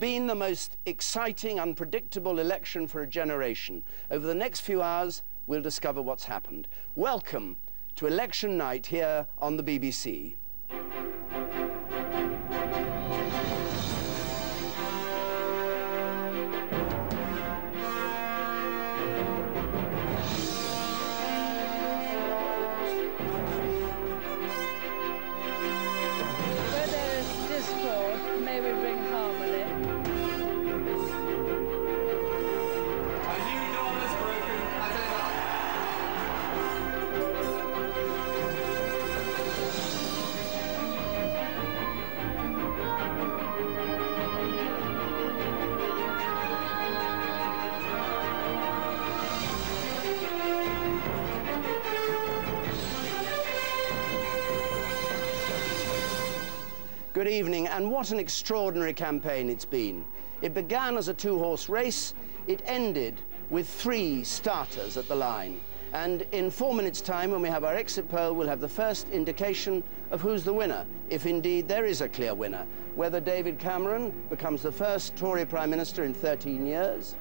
been the most exciting, unpredictable election for a generation. Over the next few hours, we'll discover what's happened. Welcome to election night here on the BBC. Good evening, and what an extraordinary campaign it's been. It began as a two-horse race. It ended with 3 starters at the line. And in 4 minutes' time, when we have our exit poll, we'll have the first indication of who's the winner, if indeed there is a clear winner. Whether David Cameron becomes the first Tory Prime Minister in 13 years,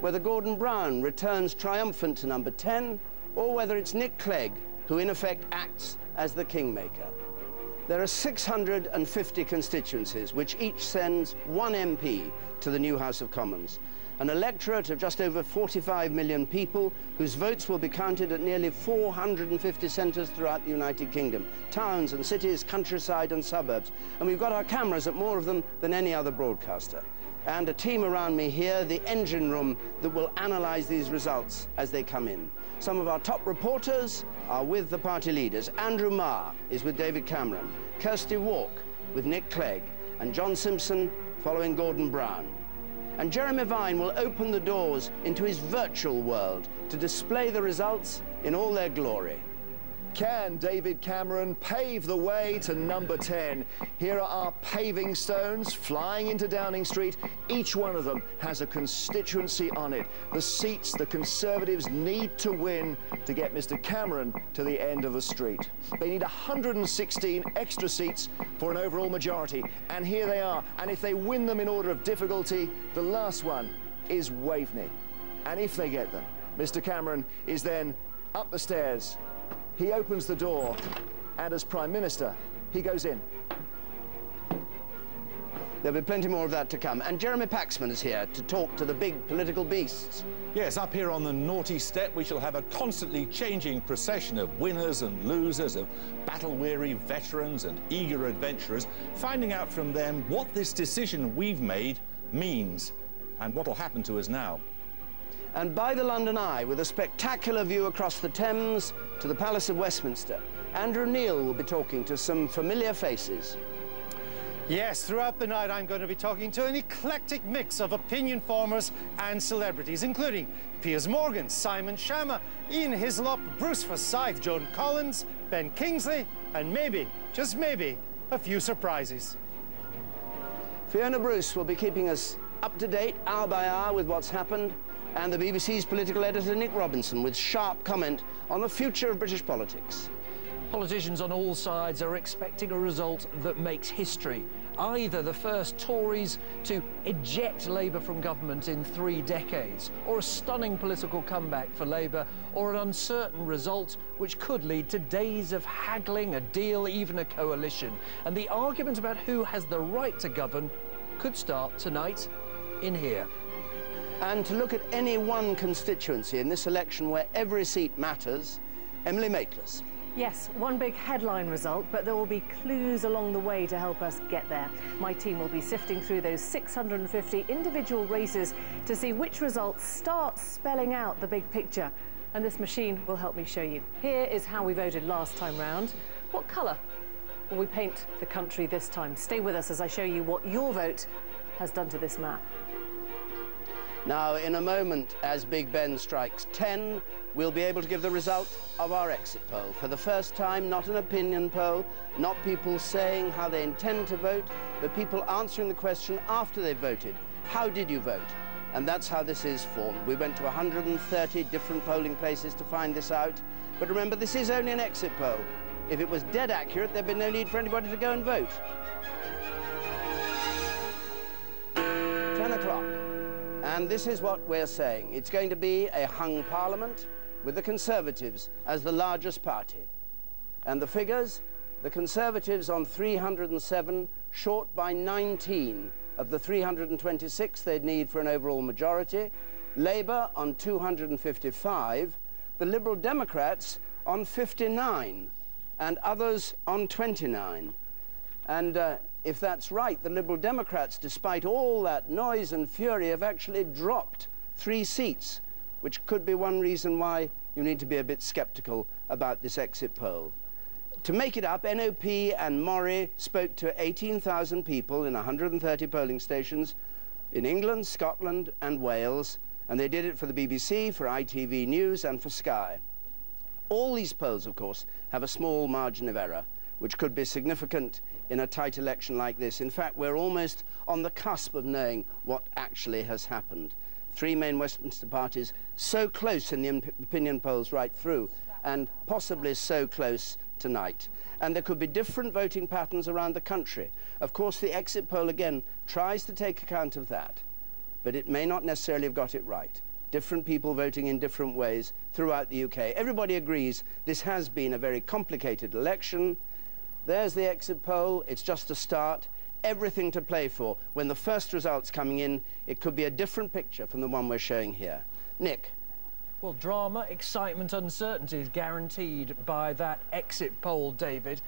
whether Gordon Brown returns triumphant to number 10, or whether it's Nick Clegg who in effect acts as the kingmaker. There are 650 constituencies, which each sends 1 MP to the new House of Commons. An electorate of just over 45 million people whose votes will be counted at nearly 450 centres throughout the United Kingdom. Towns and cities, countryside and suburbs. And we've got our cameras at more of them than any other broadcaster. And a team around me here, the engine room, that will analyse these results as they come in. Some of our top reporters are with the party leaders. Andrew Marr is with David Cameron, Kirsty Walk with Nick Clegg, and John Simpson following Gordon Brown. And Jeremy Vine will open the doors into his virtual world to display the results in all their glory. Can David Cameron pave the way to number 10? Here are our paving stones flying into Downing Street. Each one of them has a constituency on it. The seats the Conservatives need to win to get Mr. Cameron to the end of the street. They need 116 extra seats for an overall majority, and here they are. And if they win them in order of difficulty, the last one is Waveney. And if they get them, Mr. Cameron is then up the stairs. He opens the door, and as Prime Minister, he goes in. There'll be plenty more of that to come. And Jeremy Paxman is here to talk to the big political beasts. Yes, up here on the naughty step, we shall have a constantly changing procession of winners and losers, of battle-weary veterans and eager adventurers, finding out from them what this decision we've made means and what will happen to us now. And by the London Eye, with a spectacular view across the Thames to the Palace of Westminster, Andrew Neil will be talking to some familiar faces. Yes, throughout the night I'm going to be talking to an eclectic mix of opinion formers and celebrities, including Piers Morgan, Simon Schama, Ian Hislop, Bruce Forsyth, Joan Collins, Ben Kingsley, and maybe, just maybe, a few surprises. Fiona Bruce will be keeping us up to date, hour by hour, with what's happened, and the BBC's political editor Nick Robinson with sharp comment on the future of British politics. Politicians on all sides are expecting a result that makes history. Either the first Tories to eject Labour from government in 3 decades, or a stunning political comeback for Labour, or an uncertain result which could lead to days of haggling, a deal, even a coalition. And the argument about who has the right to govern could start tonight in here. And to look at any one constituency in this election where every seat matters, Emily Maitlis. Yes, one big headline result, but there will be clues along the way to help us get there. My team will be sifting through those 650 individual races to see which results start spelling out the big picture. And this machine will help me show you. Here is how we voted last time round. What colour will we paint the country this time? Stay with us as I show you what your vote has done to this map. Now, in a moment, as Big Ben strikes 10, we'll be able to give the result of our exit poll. For the first time, not an opinion poll, not people saying how they intend to vote, but people answering the question after they've voted. How did you vote? And that's how this is formed. We went to 130 different polling places to find this out. But remember, this is only an exit poll. If it was dead accurate, there'd be no need for anybody to go and vote. And this is what we're saying. It's going to be a hung parliament with the Conservatives as the largest party. And the figures, the Conservatives on 307, short by 19 of the 326 they'd need for an overall majority. Labour on 255, the Liberal Democrats on 59, and others on 29. And if that's right, the Liberal Democrats, despite all that noise and fury, have actually dropped 3 seats, which could be one reason why you need to be a bit sceptical about this exit poll. To make it up, NOP and Mori spoke to 18,000 people in 130 polling stations in England, Scotland and Wales, and they did it for the BBC, for ITV News and for Sky. All these polls, of course, have a small margin of error, which could be significant in a tight election like this. In fact, we're almost on the cusp of knowing what actually has happened. 3 main Westminster parties so close in the opinion polls right through, and possibly so close tonight. And there could be different voting patterns around the country. Of course, the exit poll, again, tries to take account of that, but it may not necessarily have got it right. Different people voting in different ways throughout the UK. Everybody agrees this has been a very complicated election. There's the exit poll. It's just a start. Everything to play for. When the first results coming in, it could be a different picture from the one we're showing here. Nick. Well, drama, excitement, uncertainty is guaranteed by that exit poll, David,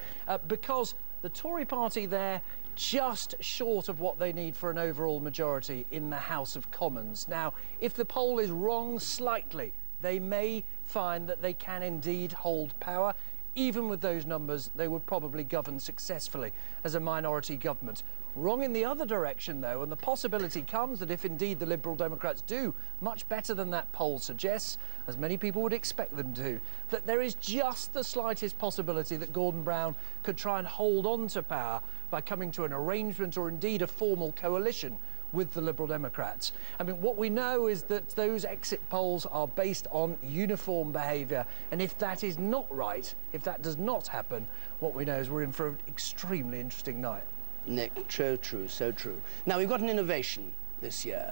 because the Tory party there just short of what they need for an overall majority in the House of Commons. Now, if the poll is wrong slightly, they may find that they can indeed hold power. Even with those numbers, they would probably govern successfully as a minority government. Wrong in the other direction, though, and the possibility comes that if indeed the Liberal Democrats do much better than that poll suggests, as many people would expect them to, that there is just the slightest possibility that Gordon Brown could try and hold on to power by coming to an arrangement or indeed a formal coalition with the Liberal Democrats. I mean, what we know is that those exit polls are based on uniform behaviour, and if that is not right, if that does not happen, what we know is we're in for an extremely interesting night. Nick, so true, so true. Now, we've got an innovation this year,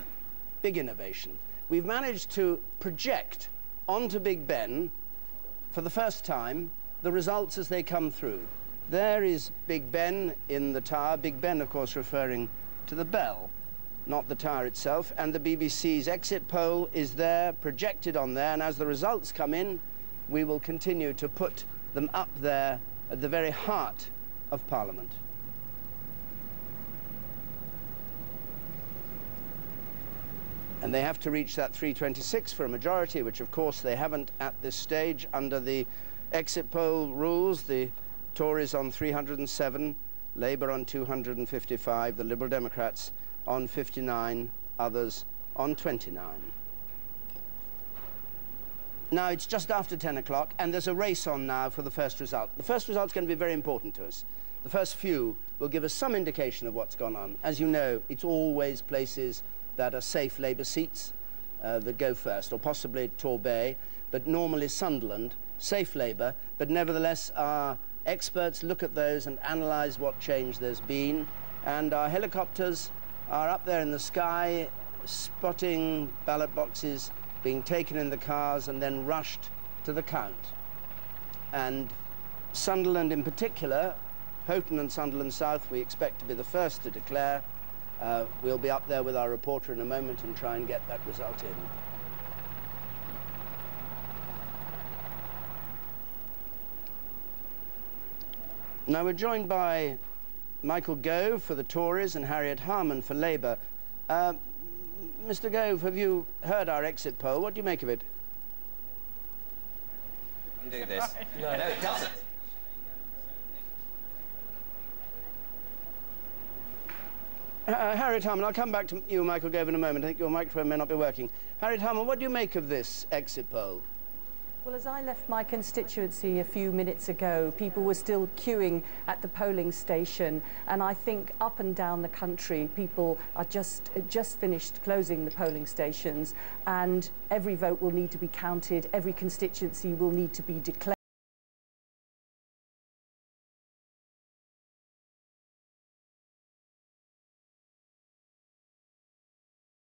big innovation. We've managed to project onto Big Ben, for the first time, the results as they come through. There is Big Ben in the tower, Big Ben, of course, referring to the bell, not the tower itself, and the BBC's exit poll is there, projected on there, and as the results come in, we will continue to put them up there at the very heart of Parliament. And they have to reach that 326 for a majority, which of course they haven't at this stage under the exit poll rules. The Tories on 307, Labour on 255, the Liberal Democrats on 59, others on 29. Now it's just after 10 o'clock and there's a race on now for the first result. The first result's going to be very important to us. The first few will give us some indication of what's gone on. As you know, it's always places that are safe Labour seats that go first, or possibly Torbay, but normally Sunderland, safe Labour, but nevertheless our experts look at those and analyse what change there's been, and our helicopters are up there in the sky spotting ballot boxes being taken in the cars and then rushed to the count. And Sunderland in particular, Houghton and Sunderland South, we expect to be the first to declare. We'll be up there with our reporter in a moment and try and get that result in. Now we're joined by Michael Gove for the Tories and Harriet Harman for Labour. Mr. Gove, have you heard our exit poll? What do you make of it? Do this. No, it doesn't. Harriet Harman, I'll come back to you, Michael Gove, in a moment. I think your microphone may not be working. Harriet Harman, what do you make of this exit poll? Well, as I left my constituency a few minutes ago, people were still queuing at the polling station, and I think up and down the country, people are just finished closing the polling stations, and every vote will need to be counted, every constituency will need to be declared.